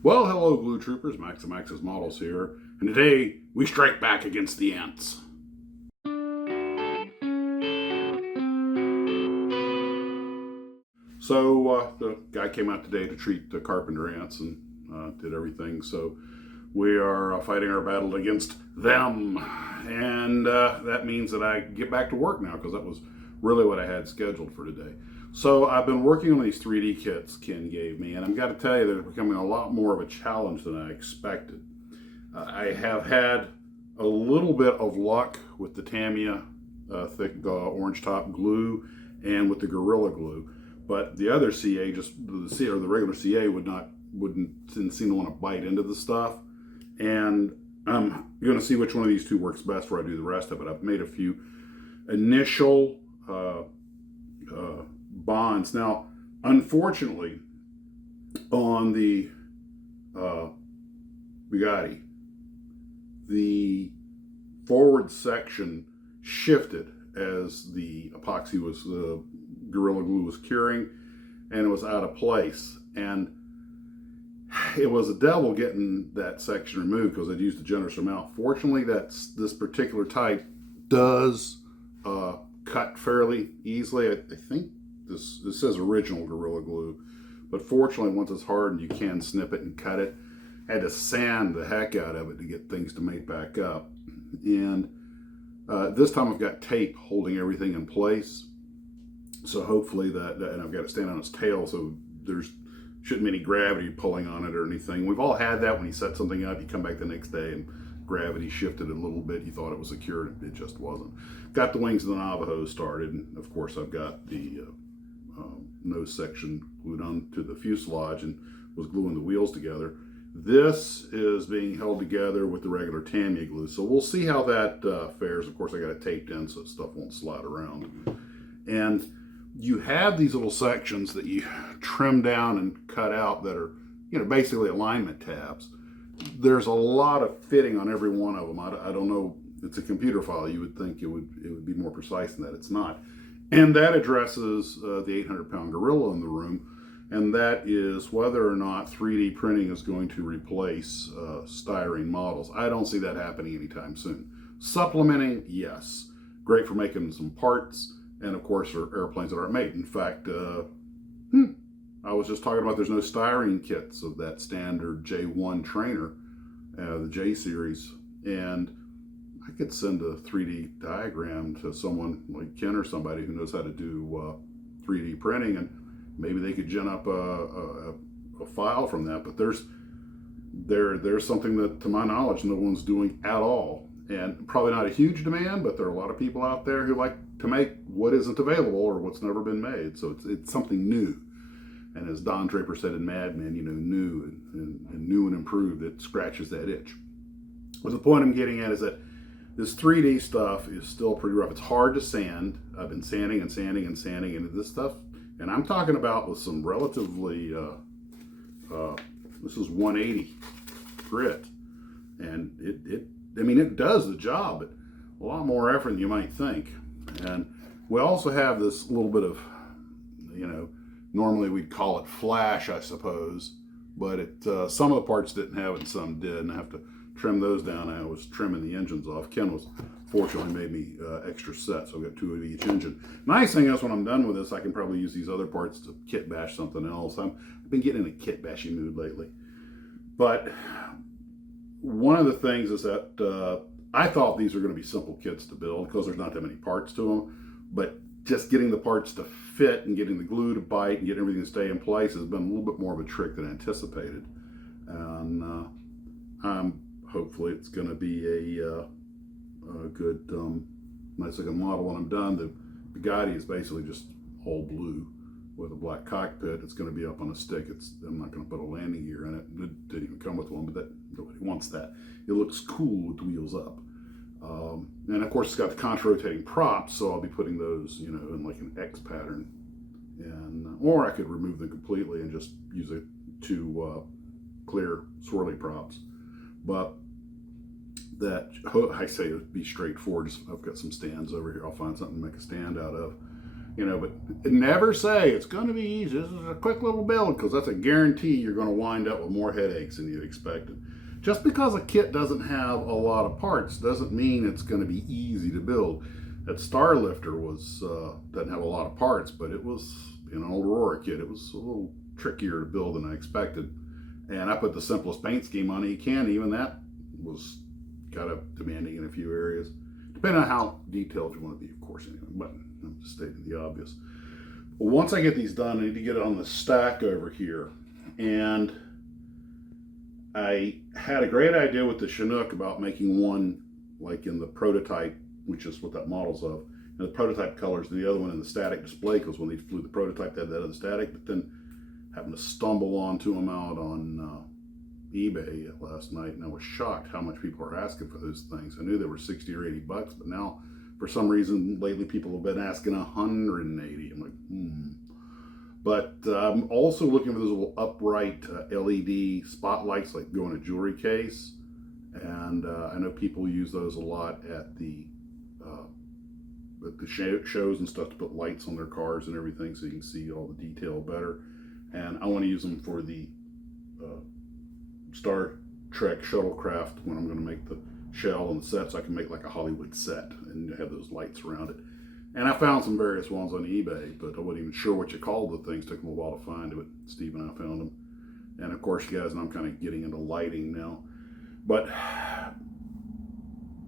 Well, hello, Glue Troopers. Max of Max's Models here, and today we strike back against the ants. So the guy came out today to treat the carpenter ants and did everything. So we are fighting our battle against them, and that means that I get back to work now because that was really what I had scheduled for today. So I've been working on these 3D kits Ken gave me, and I've got to tell you that they're becoming a lot more of a challenge than I expected. I have had a little bit of luck with the Tamiya thick orange top glue and with the Gorilla Glue, but the other CA, just the CA or the regular CA, didn't seem to want to bite into the stuff. And I'm going to see which one of these two works best before I do the rest of it. I've made a few initial bonds. Now, unfortunately, on the Bugatti, the forward section shifted as the epoxy was, the Gorilla Glue was curing, and it was out of place. And it was a devil getting that section removed because I'd used a generous amount. Fortunately, this particular type does cut fairly easily. I think this says original Gorilla Glue, but fortunately, once it's hardened, you can snip it and cut it. I had to sand the heck out of it to get things to mate back up. And this time I've got tape holding everything in place. So hopefully and I've got it stand on its tail, so there's shouldn't be any gravity pulling on it or anything. We've all had that when you set something up, you come back the next day and gravity shifted a little bit. You thought it was secured, it just wasn't. Got the wings of the Navajo started, and of course I've got the nose section glued on to the fuselage and was gluing the wheels together. This is being held together with the regular Tamiya glue, so we'll see how that fares. Of course I got it taped in so stuff won't slide around. And you have these little sections that you trim down and cut out that are, basically alignment tabs. There's a lot of fitting on every one of them. I don't know. It's a computer file. You would think it would be more precise than that. It's not. And that addresses the 800-pound gorilla in the room, and that is whether or not 3D printing is going to replace styrene models. I don't see that happening anytime soon. Supplementing, yes. Great for making some parts. And of course, for airplanes that aren't made. In fact, I was just talking about there's no styrene kits of that standard J1 trainer, the J series, and I could send a 3D diagram to someone like Ken or somebody who knows how to do 3D printing, and maybe they could gen up a file from that. But there's something that, to my knowledge, no one's doing at all. And probably not a huge demand, but there are a lot of people out there who like to make what isn't available or what's never been made. So it's something new. And as Don Draper said in Mad Men, new and new and improved, it scratches that itch. But the point I'm getting at is that this 3D stuff is still pretty rough. It's hard to sand. I've been sanding and sanding and sanding into this stuff. And I'm talking about with some relatively, this is 180 grit. And it does the job, but a lot more effort than you might think. And we also have this little bit of, normally we'd call it flash, I suppose, but some of the parts didn't have it and some did, and I have to trim those down. I was trimming the engines off. Ken was fortunately made me extra sets, so I've got 2 of each engine. Nice thing is when I'm done with this, I can probably use these other parts to kit bash something else. I've been getting in a kit bashing mood lately. But one of the things is that I thought these were going to be simple kits to build because there's not that many parts to them, but just getting the parts to fit and getting the glue to bite and getting everything to stay in place has been a little bit more of a trick than anticipated. And hopefully it's going to be a good, nice looking model when I'm done. The Bugatti is basically just all blue with a black cockpit. It's going to be up on a stick. I'm not going to put a landing gear in it. It didn't even come with one, but nobody wants that. It looks cool with the wheels up. And of course it's got the contra-rotating props, so I'll be putting those, in like an X pattern. And or I could remove them completely and just use it to clear swirly props. But that, I say it would be straightforward. I've got some stands over here. I'll find something to make a stand out of. but never say it's going to be easy. This is a quick little build, because that's a guarantee you're going to wind up with more headaches than you expected. Just because a kit doesn't have a lot of parts doesn't mean it's going to be easy to build. That Starlifter doesn't have a lot of parts, but it was an old Aurora kit. It was a little trickier to build than I expected. And I put the simplest paint scheme on it you can. Even that was kind of demanding in a few areas, depending on how detailed you want to be, of course, anyway. But I'm just stating the obvious. Well, once I get these done, I need to get it on the stack over here. And I had a great idea with the Chinook about making one like in the prototype, which is what that model's of, and the prototype colors, and the other one in the static display, because when they flew the prototype, they had that other static. But then happened to stumble onto them out on eBay last night, and I was shocked how much people are asking for those things. I knew they were 60 or 80 bucks, but now for some reason lately people have been asking 180. I'm like, But I'm also looking for those little upright LED spotlights, like go in a jewelry case. And I know people use those a lot at the shows and stuff, to put lights on their cars and everything, so you can see all the detail better. And I want to use them for the Star Trek shuttlecraft when I'm going to make the shell and the set, so I can make like a Hollywood set and have those lights around it. And I found some various ones on eBay, but I wasn't even sure what you called the things. Took them a while to find it. Steve and I found them. And of course, you guys know I'm kind of getting into lighting now. But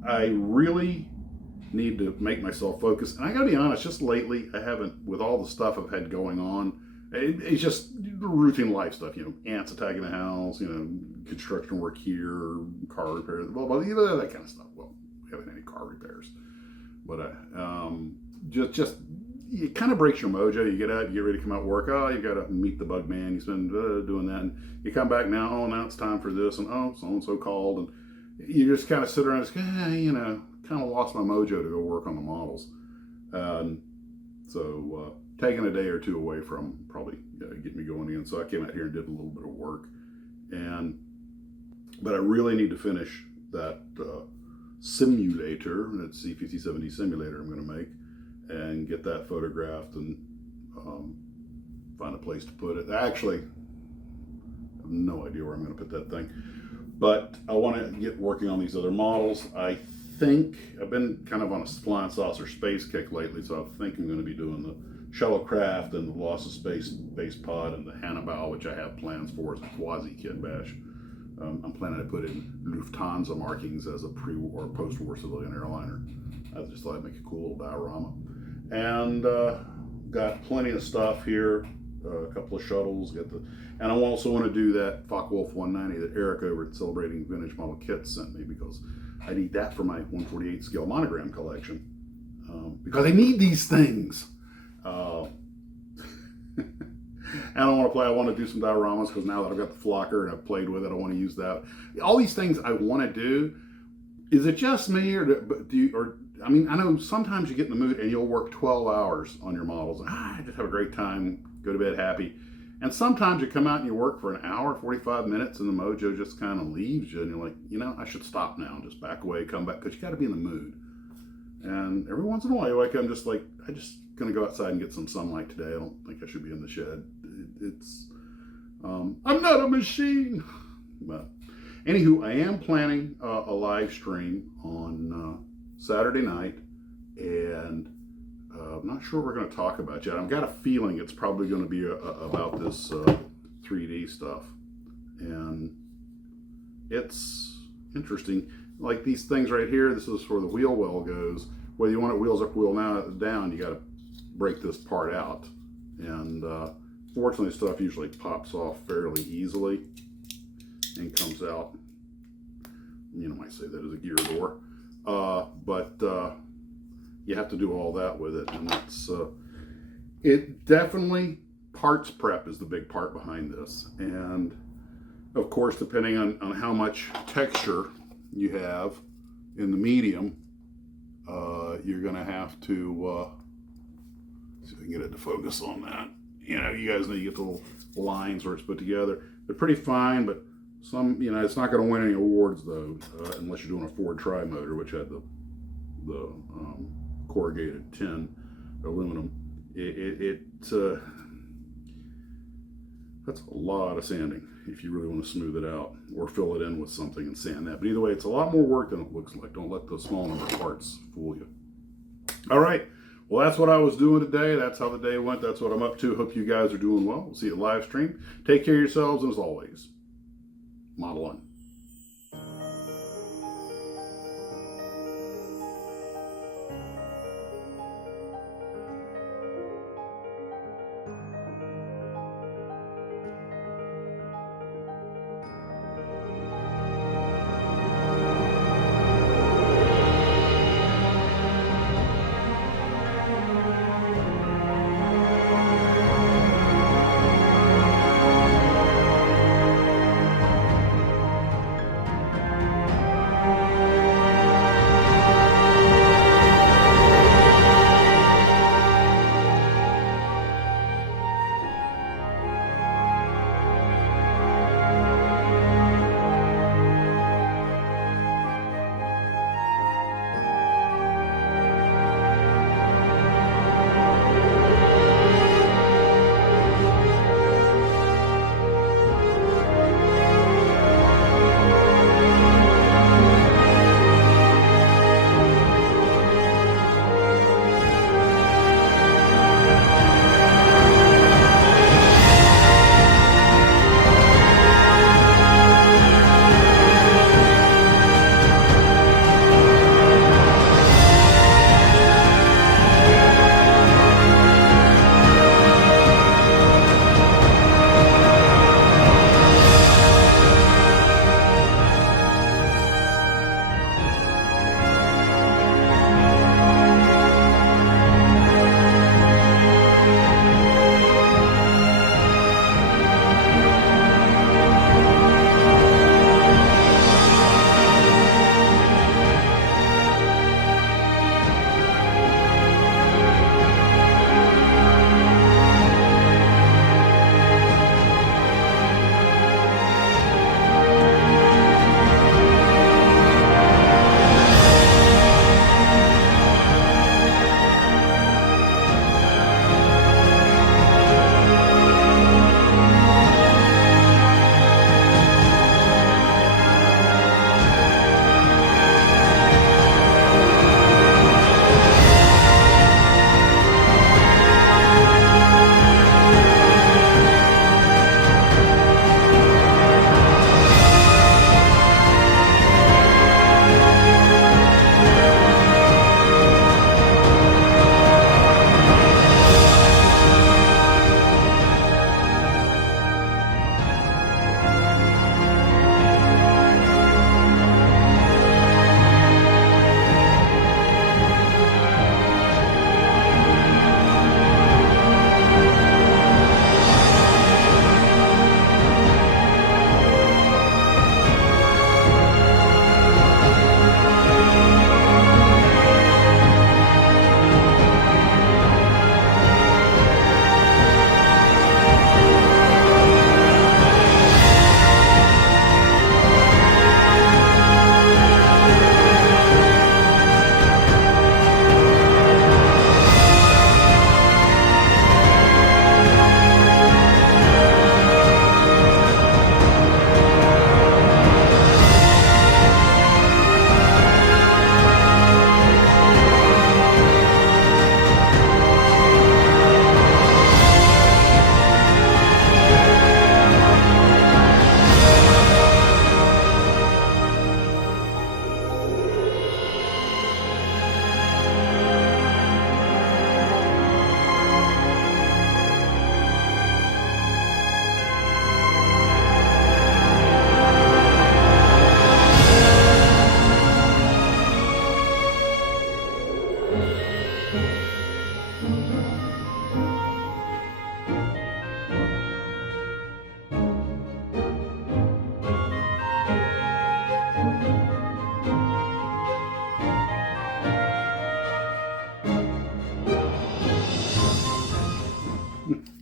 I really need to make myself focus. And I gotta be honest, just lately, I haven't, with all the stuff I've had going on, it's just routine life stuff, ants attacking the house, construction work here, car repairs, that kind of stuff. Well, we haven't had any car repairs. But just it kind of breaks your mojo. You get out, you get ready to come out and work. Oh, you got to meet the bug man. You spend doing that, and you come back now. Oh, now it's time for this, and oh, so and so called, and you just kind of sit around and just, kind of lost my mojo to go work on the models. So taking a day or two away from probably get me going again. So I came out here and did a little bit of work, but I really need to finish that simulator, that C5070 simulator I'm going to make, and get that photographed and find a place to put it. Actually, I have no idea where I'm going to put that thing, but I want to get working on these other models. I think I've been kind of on a flying saucer space kick lately, so I think I'm going to be doing the shuttlecraft and the Lost of Space base pod and the Hannibal, which I have plans for as a quasi kit bash. I'm planning to put in Lufthansa markings as a pre-war, post-war civilian airliner. I just thought I'd make a cool little diorama. And got plenty of stuff here, a couple of shuttles, and I also want to do that Focke-Wulf 190 that Eric over at Celebrating Vintage Model Kits sent me, because I need that for my 148 scale monogram collection. Because I need these things. I don't want to play. I want to do some dioramas, because now that I've got the flocker and I've played with it, I want to use that. All these things I want to do. Is it just me, or I know sometimes you get in the mood and you'll work 12 hours on your models. I just have a great time, go to bed happy. And sometimes you come out and you work for an hour, 45 minutes, and the mojo just kind of leaves you, and you're like, I should stop now and just back away, come back, because you got to be in the mood. And every once in a while, you're like, I'm just going to go outside and get some sunlight today. I don't think I should be in the shed. I'm not a machine. But anywho, I am planning a live stream on Saturday night, and I'm not sure what we're going to talk about yet. I've got a feeling it's probably going to be about this 3D stuff. And it's interesting. Like these things right here, this is where the wheel well goes. Whether you want it wheels up, wheel down, you got to break this part out. And fortunately, stuff usually pops off fairly easily and comes out. Might say that as a gear door. But you have to do all that with it, and it definitely, parts prep is the big part behind this. And of course, depending on how much texture you have in the medium, you're going to have to see if I can get it to focus on that. You guys know you get the little lines where it's put together. They're pretty fine, but some, it's not going to win any awards though, unless you're doing a Ford Tri-Motor, which had the corrugated tin aluminum That's a lot of sanding if you really want to smooth it out or fill it in with something and sand that. But either way, it's a lot more work than it looks like. Don't let the small number of parts fool you. All right. Well, that's what I was doing today. That's how the day went. That's what I'm up to. Hope you guys are doing well. We'll see you live stream. Take care of yourselves, and as always, model on.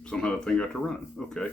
Somehow that thing got to run. Okay.